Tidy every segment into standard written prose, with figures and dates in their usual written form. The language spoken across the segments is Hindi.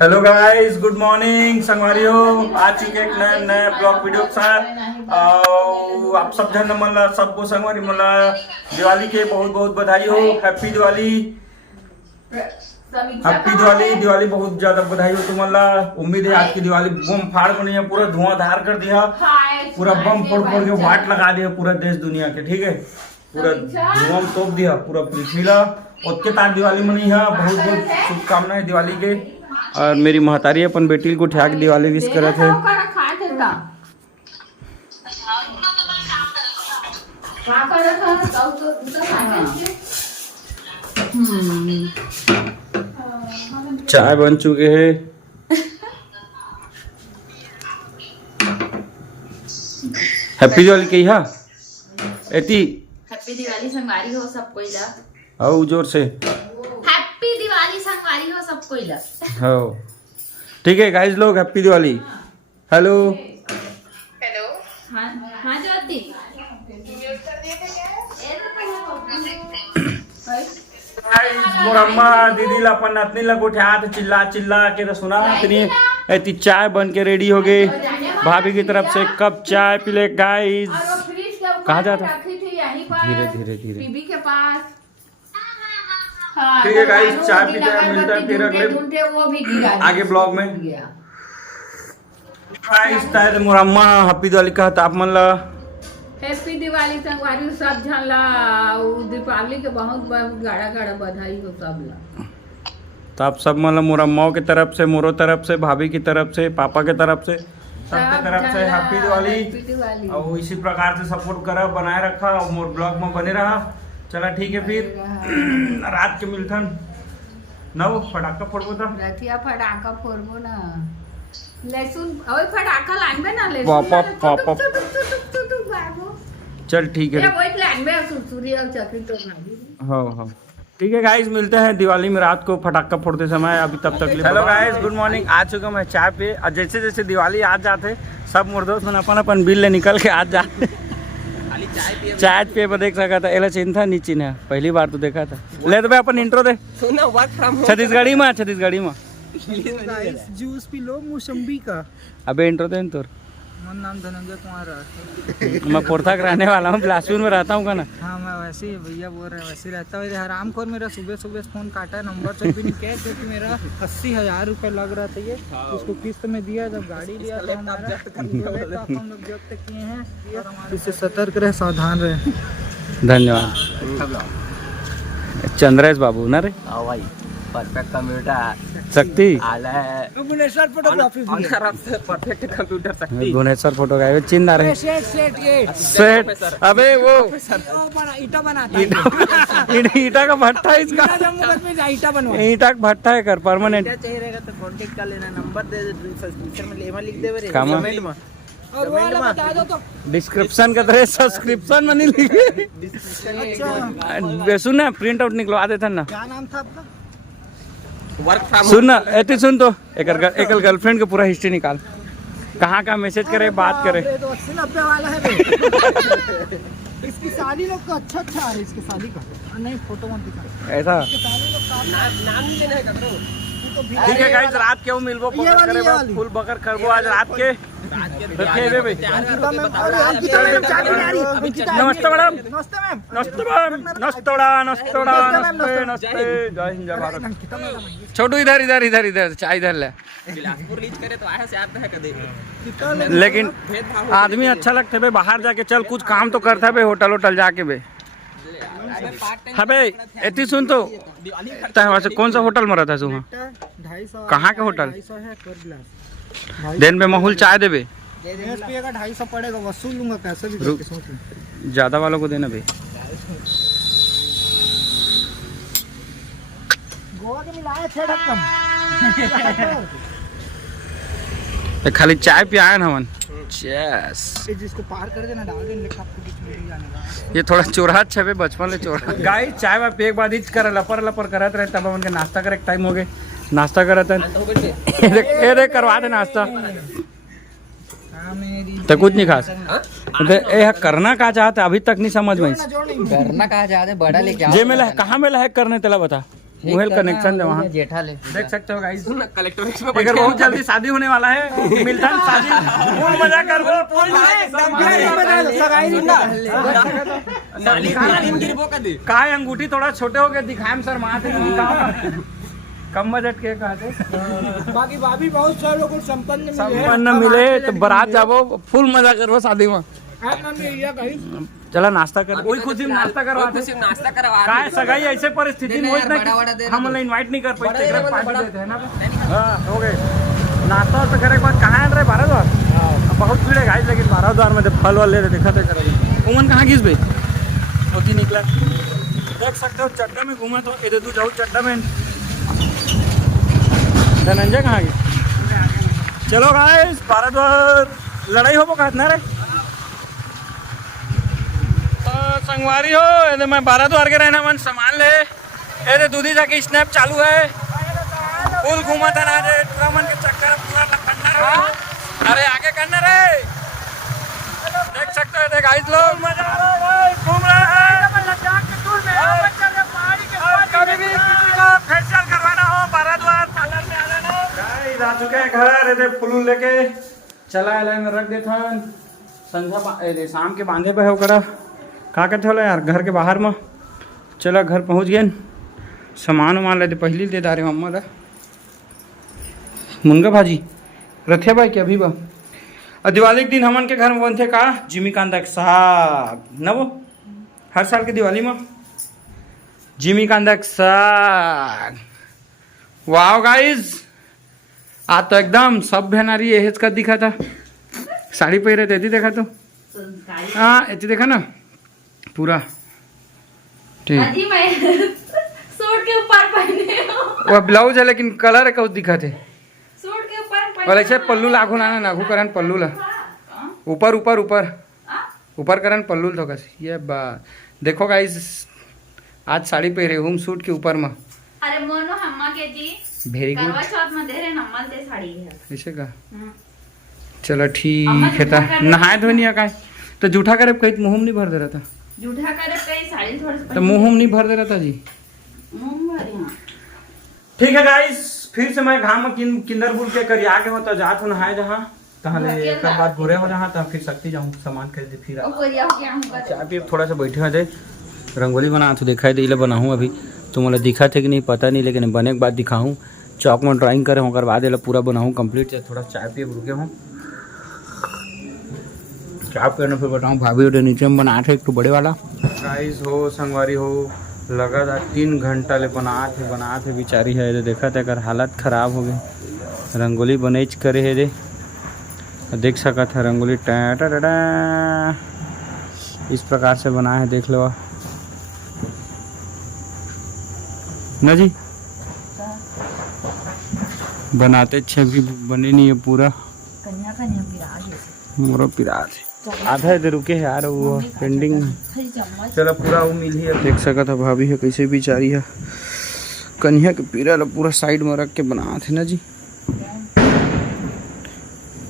हेलो गाइस, गुड मॉर्निंग संगवारी हो। आ चुके एक नए ब्लॉग वीडियो के साथ। और आप सब जन मला सबको संगवारी मला दिवाली के बहुत बहुत बधाई हो। Happy Diwali, happy Diwali. दिवाली बहुत ज्यादा बधाई हो तुम्हारा। उम्मीद है आज की दिवाली बम फाड़ को नहीं है, पूरा धुआंधार कर दिया, पूरा बम फोड़ फोड़ के वाट लगा दिया पूरा देश दुनिया के। ठीक है, पूरा धुआं तोप दिया पूरा पृथ्वीला। उसके तार दिवाली मनी है, बहुत बहुत शुभकामनाएं दिवाली के। और मेरी महतारी अपन बेटी को उठा के दिवाली विश करे थे। चाय बन चुके हैं। हैप्पी दिवाली कही हा एती। हैप्पी दिवाली संगवारी हो सबको इला। आओ जोर से हैप्पी दिवाली संगवारी हो सबको इला। हो ठीक है गाइस लोग, हैप्पी दिवाली। Hello hello. हाँ हाँ ज्योति। मोर अम्मा दीदी ला अपन नतनी ला उठा तो चिल्ला चिल्ला के तो सुना इतनी ऐती चाय बन के रेडी हो गई। भाभी की तरफ से कप चाय पी ले गाइस। कहाँ जाता? धीरे धीरे धीरे बीबी के पास। ठीक है गाइस, चाय पीते हैं, मिलता है फिर अगले आगे ब्लॉग में। गाइस तारे मोर अम्मा हैप्पी दिवाली का ताप मन ला। हैप्पी दिवाली संगवारी सब झन ला। दीपावली के बहुत बहुत गाड़ा गाड़ा बधाई हो सब ला। तो आप सब मतलब मोर अम्माओं की तरफ से, मोरो तरफ से, भाभी की तरफ से, पापा की तरफ से, सबके तरफ से हैप्पी दिवाली। और इसी प्रकार से सपोर्ट करा, बनाए रखा और मोर ब्लॉग में बने रहा। चला ठीक है, फिर रात के मिलथन नव फटाका फोड़बो तो रतिया फटाका फोड़बो ना। लहसुन ओए फटाका लानबे ना पापा चल ठीक है। ये वही लानबे सुरसुरी और चक्री तो भाई। हाँ ठीक है गाइस, मिलते हैं दिवाली में रात को फटाका फोड़ते समय। अभी तब तक हेलो गाइस, गुड मॉर्निंग। आ चुका मैं चाय पे। और जैसे जैसे दिवाली आज जाते सब मोर दोस्त मन अपन अपन बिल ले निकल के आज जाते। चाय पे देख सका था एला चिन्ह था नीचे ने पहली बार तो देखा था। ले तो भाई अपन इंट्रो दे छत्तीसगढ़ी में जूस पी लो मौसम्बी का। अबे इंट्रो दे तोर। मेरा नाम धनंजय कुमार है। मैं पोरथक रहने वाला हूँ, बिलासपुर में रहता हूँ का ना। हाँ मैं वैसे ही भैया बोल रहे हैं, वैसे रहता है हराम खोर। मेरा सुबह सुबह फोन काटा, नंबर चेक भी नहीं किया क्योंकि मेरा 80,000 रुपये लग रहा था। ये उसको किस्त में दिया, जब गाड़ी लिया तो हमारा हम लोग जब्त किए हैं। इससे सतर्क रहे, सावधान रहे। धन्यवाद चंद्रेश बाबू ना रे। भाई परफेक्ट कंप्यूटर शक्ति भुवनेश्वर फोटोग्राफी परफेक्ट कंप्यूटर शक्ति भुवनेश्वर फोटो का चिन्ह रहे सेट। अबे वो ईटा बनाता है। ईटा का भट्टा है इसका। जम्मू कश्मीर ईटा बनवा। ईटा का भट्टा है कर परमानेंट। चाहिए रहेगा तो कांटेक्ट कर लेना, नंबर दे दे, सब्सक्रिप्शन में लेमा लिख दे रे कमेंट में। और वो वाला बता दो तो डिस्क्रिप्शन का तरह सब्सक्रिप्शन में नहीं लिखे। अच्छा सुन ना, प्रिंट आउट निकलवा देता ना। क्या नाम था आपका? वर्क फ्रॉम सुन ना ऐसे सुन तो एक गर्लफ्रेंड का पूरा हिस्ट्री निकाल, कहाँ का मैसेज करे, बात करे। तो 80-90 वाला है बे। इसकी शादी लोग का अच्छा आ रहा है, इसकी शादी का नहीं फोटो मत दिखा। ऐसा शादी लोग का नाम नहीं देना है करो। ठीक है गाइस, रात के मिलबो पकड़ करे बस फुल बकर करबो आज रात के। रखे बे नमस्ते मैडम। नमस्ते मैम। नमस्ते मैम। नमस्ते जय हिंद जय भारत। छोटू इधर इधर इधर इधर चाय इधर ले। बिलासपुर रीच करे तो आया से आता है कदे। लेकिन आदमी अच्छा लगता है बे, बाहर जाके चल कुछ काम तो करता है बे, होटल होटल जाके बे। अबे एती सुन तो वहाँ से कौन सा होटल में रहता है तू? 250 कहाँ का होटल? 250 है पर गिलास। दिन में माहौल चाय देबे। 250 पड़ेगा, वसूल लूंगा कैसे भी करके सोच ले। ज्यादा वालों को देना बे। गोवा के मिलाया 6 ढक्कन। खाली चाय पिया ना हमन। यस जिसको पार कर देना डाल देना, लेकिन आपको बीच में नहीं जाने का। ये थोड़ा चोरा छबे बचपन ले चोरा। गाइस चाय वा पे एक बाद हिच कर लपर लपर करत रहे, तब उनके नाश्ता करे टाइम हो गए। नाश्ता करत है ये देख करवा दे नाश्ता। तो कुछ नहीं खास ये करना का चाहते अभी तक नहीं समझ में। करना कहा चाहते बड़ा लेके जे में कहाँ में लहक करने तेला बता। मोबाइल कनेक्शन है वहाँ, जेठा ले देख सकते हो गाइस। कलेक्टर अगर बहुत जल्दी शादी होने वाला है, मिल्टन शादी फुल मजा कर वो का है अंगूठी थोड़ा छोटे हो गए दिखाएं सर माथे कम बजट के कहते बाकी भाभी बहुत सारे लोग संपन्न मिले तो बारात जाबो फुल मजा करबो शादी में। चला नाश्ता कर, वही खुद ही नाश्ता करवाते नाश्ता करवा का है सगाई ऐसे परिस्थिति में होत ना हम लोग इनवाइट नहीं कर पाते, एकरा पार्टी देते हैं ना। हां हो गए नाश्ता तो करे के बाद कहां है रे भारद्वार, बहुत भीड़ है गाइस, लेकिन भारद्वार में तो फल वाले देखा थे करे उमन कहां गिस बे होती निकला देख सकते हो। चड्डा में घूमा तो इधर तू जाओ चड्डा में धनंजय कहाँ गए। चलो गाइस भारद्वार लड़ाई हो कहत ना रे तो संगवारी हो ये मैं भारद्वार के रहना मन सामान ले ये दूधी जाके स्नैप चालू है फुल घूमा था ना पूरा मन के चक्कर पूरा लखंडा रे। अरे आगे करना रे देख सकते हो गाइस लोग मजा आ रहा है घूम रहे हैं लद्दाख के टूर में कभी भी किसी का फेशियल करवाना हो भारद्वार पार्लर में आ जाना। गाइस आ चुके हैं घर ये फुल लेके चला एला में रख देता संध्या शाम के बांधे पे हो करा का कहते हो यार घर के बाहर में। चला घर पहुंच गए सामान वामान लेते पहले दे दारे मम्मा ला मुनगा भाजी रथिया भाई के अभी बा दिवाली के दिन हमन के घर में बनते का जिमी कांदा के साग न वो हर साल के दिवाली में जिमी कांदा के साग। वाह गाइस आज तो एकदम सब भेनारी एहेज का दिखा था साड़ी पहरे थे देखा तो हाँ ऐसी देखा ना पूरा ठीक सूट के ऊपर पहने हो वो ब्लाउज है लेकिन कलर का दिखा थे सूट के ऊपर और ऐसे पल्लू लागू ना नागू करन पल्लू ला ऊपर ऊपर ऊपर ऊपर करन पल्लू तो कस ये बात देखो गाइस आज साड़ी पहरे हूँ सूट के ऊपर में। अरे मोनो हम्मा के जी वेरी गुड करवा चौथ में दे रहे नम्मल दे साड़ी है ऐसे का चलो ठीक है ता नहाए धोनी का तो जूठा करे कहीं मुँह नहीं भर दे रहा था जूठा करे कई साड़ी थोड़ी तो मुँह नहीं भर दे रहा था जी मुंह भर यहाँ ठीक है गाइस फिर से मैं घाम किंदरपुर के करिया के होता जात हूँ नहाए जहाँ तहले एक बात बुरे हो जहाँ तब फिर सकती जाऊँ सामान खरीदे फिर चाय पी थोड़ा सा बैठे हो जाए रंगोली बना तो दिखाई दे बनाऊँ अभी तुम्हें दिखा थे कि नहीं पता नहीं लेकिन बने के बाद दिखाऊँ चौक में ड्राइंग करे होकर बाद पूरा बनाऊँ कंप्लीट थोड़ा चाय पिए रुके हूँ चाय पीने फिर बताऊँ भाभी उधर नीचे में बना थे एक तो बड़े वाला गाइस हो संगवारी हो लगातार 3 घंटा ले बना थे बेचारी है देखा था अगर हालत ख़राब हो गई रंगोली बनेज करे है दे देख सका था रंगोली टा इस प्रकार से बना है देख लो ना जी बनाते अच्छे भी बने नहीं है पूरा मोरा पिराज आधा इधर रुके है यार वो पेंडिंग चलो पूरा वो मिल ही देख सका था भाभी है कैसे बेचारी है कन्या के पीरा पूरा साइड में रख के बना थे ना जी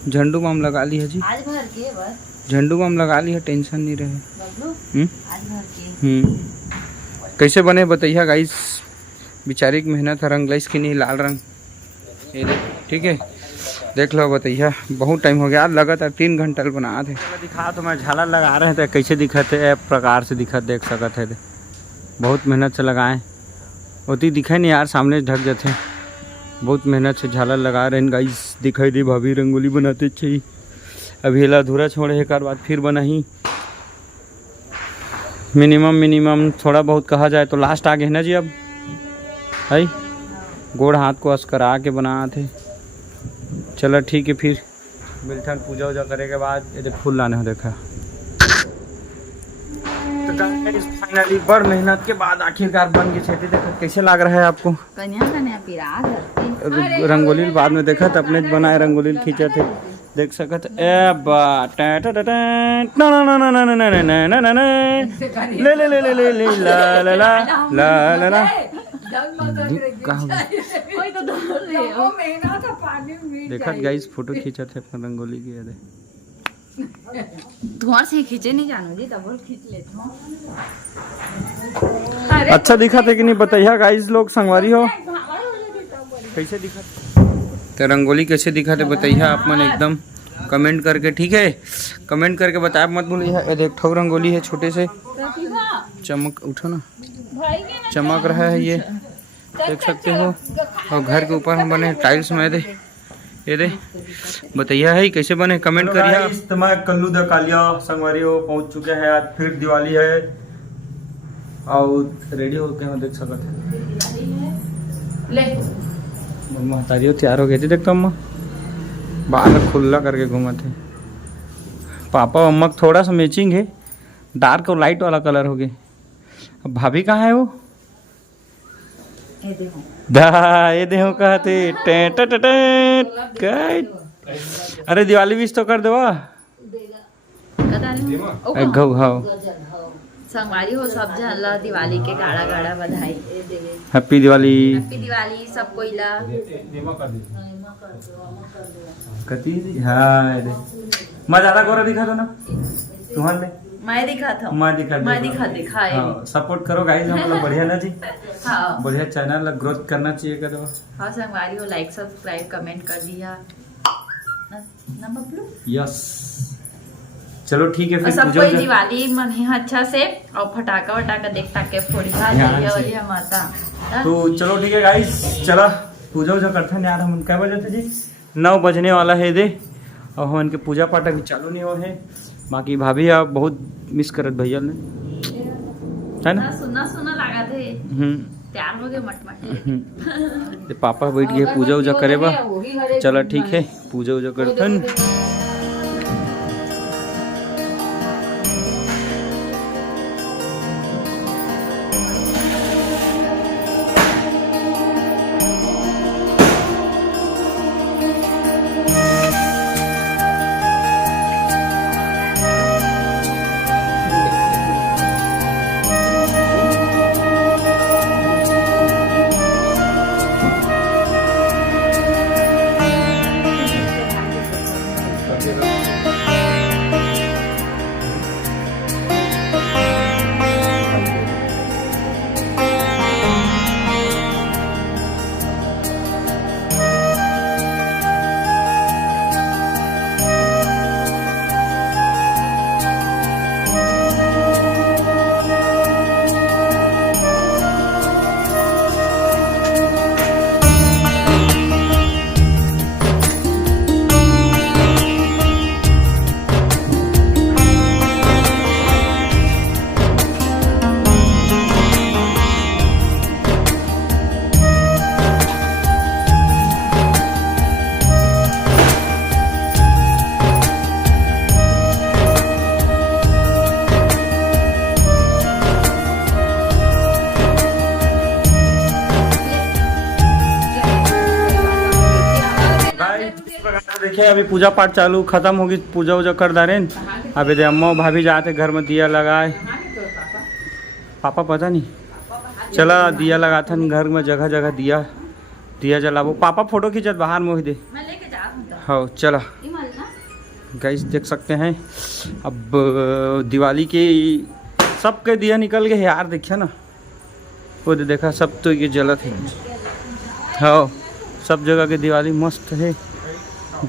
झंडू बम लगा ली है जी आज भर के बस झंडू बम लगा ली है टेंशन नहीं रहे आज भर के कैसे बने बताइए गाइस बेचारी की मेहनत है रंग लाइस की नहीं लाल रंग ये ठीक है देख लो बताइए बहुत टाइम हो गया लगातार 3 घंटा बना थे दिखा तो मैं झालर लगा रहे थे कैसे दिखते है प्रकार से दिखत देख सकते थे बहुत मेहनत से लगाए होती दिखाई नहीं यार सामने ढक जाते बहुत मेहनत से झालर लगा रहे हैं गाइस दिखाई दे भाभी रंगोली बनाते चाहिए अभी हिला अधूरा छोड़े एक बाद फिर बना ही मिनिमम थोड़ा बहुत कहा जाए तो लास्ट आ गए ना जी अब है गोड़ हाथ को अस्करा के बना थे चलो ठीक है फिर मिल्टन पूजा वूजा करे के बाद ये फूल लाने हो देखा तो फाइनली बड़ मेहनत के बाद आखिरकार बन गई छेती देखा कैसे लग रहा है आपको कन्या पिराज रंगोली बाद में देखा तो अपने बनाए रंगोली खींचा थे देख सकत ए बा ले ले ले ले ले ले ला ला ला ला ला ला देखा गाइस फोटो खींचा थे अपना रंगोली की याद है धुआं से खींचे नहीं जानू जी, तब और खींच लेते हो। अच्छा दिखा थे कि नहीं बताइए गाइस लोग संगवारी हो कैसे दिखा तो रंगोली कैसे दिखा थे बताइए आप मन एकदम कमेंट करके, ठीक है कमेंट करके बताया मत भूलिए। ये देख ठो रंगोली है छोटे से चमक उठो ना चमक रहा है ये देख सकते हो। और घर के ऊपर हम बने टाइल्स में दे ये दे बताइए है कैसे बने कमेंट करिए। मैं कल्लू द कालिया संगवारी हो पहुंच चुके हैं, आज फिर दिवाली है और रेडी होके हम देख सकते ले मम्मा तारियो तैयार हो गई थी देखता अम्मा बाहर खुला करके घूमा थे। पापा और अम्मा थोड़ा सा मैचिंग है, डार्क और लाइट वाला कलर हो गए। अब भाभी कहाँ है वो ये देखो ये देखो कहते अरे दिवाली विश तो कर देवा घाव घाव संगवारी हो सब झल्ला दिवाली के गाड़ा गाड़ा बधाई। हैप्पी दिवाली हैप्पी दिवाली सब कोई ला। हाँ मैं ज्यादा गोरा दिखा दो ना तुम्हारे लिए मैं दिखा था मैं दिखाए सपोर्ट करो गाइस हम लोग बढ़िया ना जी। हाँ बढ़िया चैनल ग्रोथ करना चाहिए करो। हाँ संगवारी हो लाइक सब्सक्राइब कमेंट कर दिया ना बबलू। यस चलो ठीक है फिर सब पूजा कोई उजा- दिवाली मनी अच्छा से और फटाका वटाका देख ताक के फोड़ी खा माता। तो चलो ठीक है गाइस चला पूजा उजा करते हैं यार। हम क्या बजे थे जी 9 बजने वाला है दे और हम इनके पूजा पाठ अभी चालू नहीं हुआ है। बाकी भाभी आप बहुत मिस करत भैया ने है ना सुना लगा थे तैयार हो गए मटमट। पापा बैठ गए पूजा उजा करे बा। चलो ठीक है पूजा उजा करते हैं। देखिए अभी पूजा पाठ चालू खत्म होगी पूजा उजा कर दारे अभी दे अम्मा भाभी जाते घर में दिया लगाए। पापा पता नहीं चला दिया लगाता घर में जगह जगह दिया जलाबो। पापा फोटो खींचत बाहर में दे मैं लेके जा रहा हूं। हाँ चला गाइस देख सकते हैं अब दिवाली की सबके दिया निकल गए यार। देखिए ना वो देखा सब तो ये जलत है। हाँ सब जगह की दिवाली मस्त है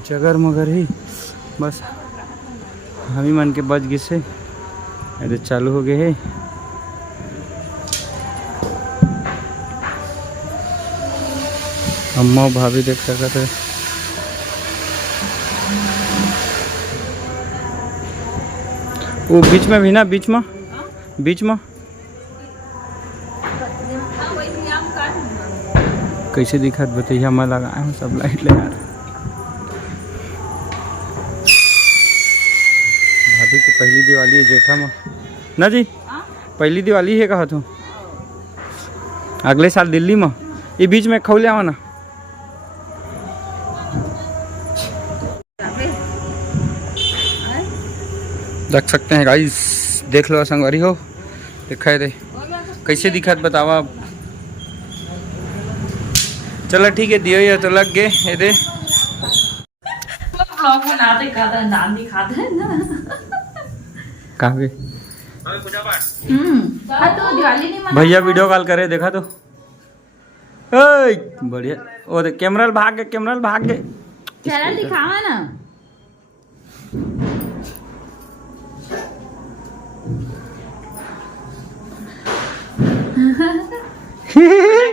जगर मगर ही बस हम ही मन के बच गए से अरे चालू हो गए है। अम्मा भाभी देख सकते हैं वो बीच में भी ना बीच में कैसे दिखत बताइए। हम लगाए हैं सब लाइट लगा भाभी की पहली दिवाली है जेठा में ना जी पहली दिवाली है कहा तो अगले साल दिल्ली में ये बीच में खौले आवा ना। देख सकते हैं गाइस देख लो संगवारी हो दिखाई दे कैसे दिखत बतावा। चलो ठीक है दियो ये तो लग गए ये दे ब्लॉग बनाते खाते नाम नहीं खाते ना। कहाँ गए हाँ तो दिवाली नहीं मना भैया वीडियो कॉल करे देखा तो ओए बढ़िया ओ देख कैमरा भाग गए चैनल दिखावा ना।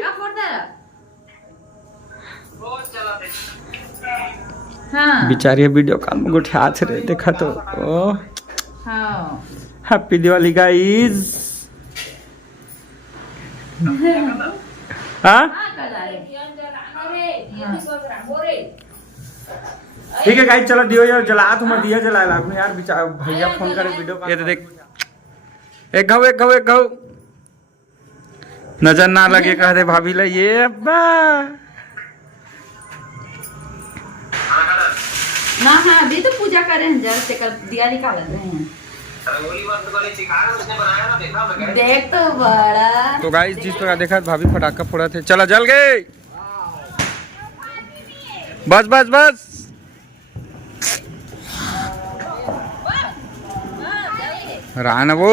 का फोड़ दे हाँ बेचारी वीडियो कॉल में गोठे हाथ रहे देखा तो ओ हाँ हैप्पी दिवाली गाइस। हाँ ठीक है गाइस चलो दियो यार जला तो मैं दिया जला ला यार बेचारा भैया फोन करे वीडियो कॉल। ये तो देख एक घाव नजर ना लगे कहते भाभी ला ये अब्बा ना हाँ अभी तो पूजा करे हैं जल से कल दिया निकाल रहे हैं। देख तो बड़ा तो गाइस जिस प्रकार देखा भाभी पटाखा फोड़ा थे चला जल गए बस रान वो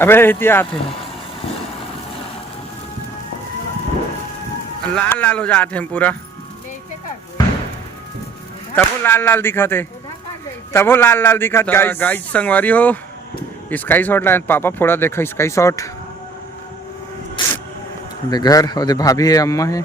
अबे एहतियात है लाल हो जाते हैं पूरा तब वो लाल दिखाते गाइस संगवारी हो स्काई शॉट लाइन पापा फोड़ा देखा स्काई शॉट घर और भाभी है अम्मा है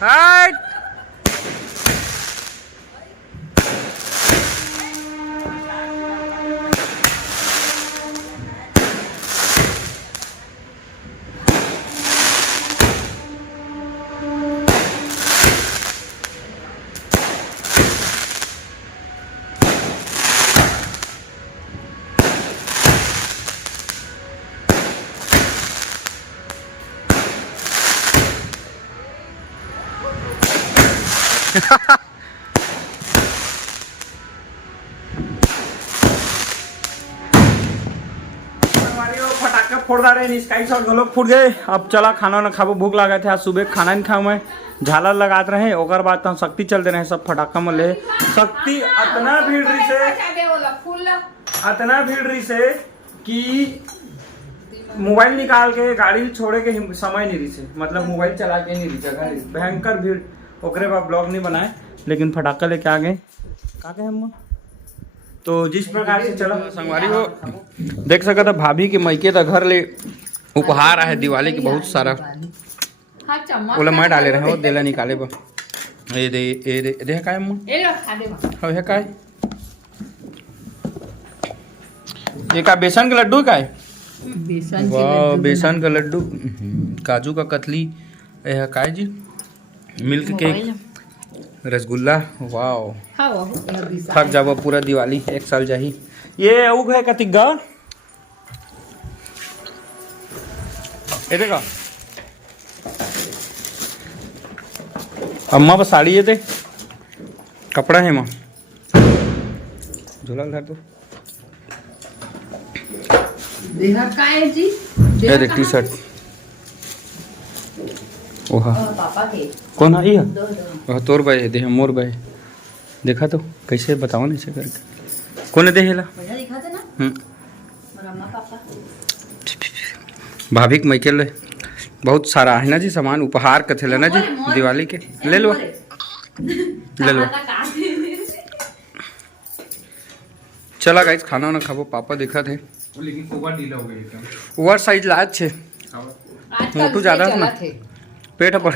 हाइट फटाका फोड़ रहे स्काई शॉट गलों फूट गए। अब चला खाना ना खाबो भूख लगा थे आज सुबह खाना नहीं खाऊं मैं झालर लगाते रहे ओकर बाद तो शक्ति चलते रहे सब फटाका में ले शक्ति इतना भीड़ रही से कि मोबाइल निकाल के गाड़ी छोड़े के समय नहीं रही से मतलब मोबाइल चला के नहीं रही जगह भयंकर भीड़ ओकरे बाद ब्लॉग नहीं बनाए लेकिन फटाका लेके आ गए हम तो जिस प्रकार से चलो संगवारी हो देख सका था भाभी के मैके था घर ले उपहार है दिवाली के बहुत सारा बोला मैं डाले रहे हो देला निकाले बा ये दे काय अम्मा है काय ये का बेसन के लड्डू का वाह बेसन का लड्डू काजू का कतली यह काय जी मिल्क केक रसगुल्ला वाह थक जाबो पूरा दिवाली एक साल जाही ये उग है कतिगा ये देखा अम्मा बस साड़ी ये थे कपड़ा है माँ झोला तो ये देख टी शर्ट ओहा पापा के कौन आई है वह तोर भाई दे मोर भाई देखा तो कैसे बताओ ना इसे करके कौन दे हेला दिखाते ना मम्मा पापा भाभी के मैके ले बहुत सारा है ना जी सामान उपहार के थे ना जी दिवाली के ले लो चला गाइस खाना ना खाबो पापा देखा थे लेकिन ओवर ढीला हो गया ओवर साइज लाज छे मोटू ज्यादा है ना पेट पर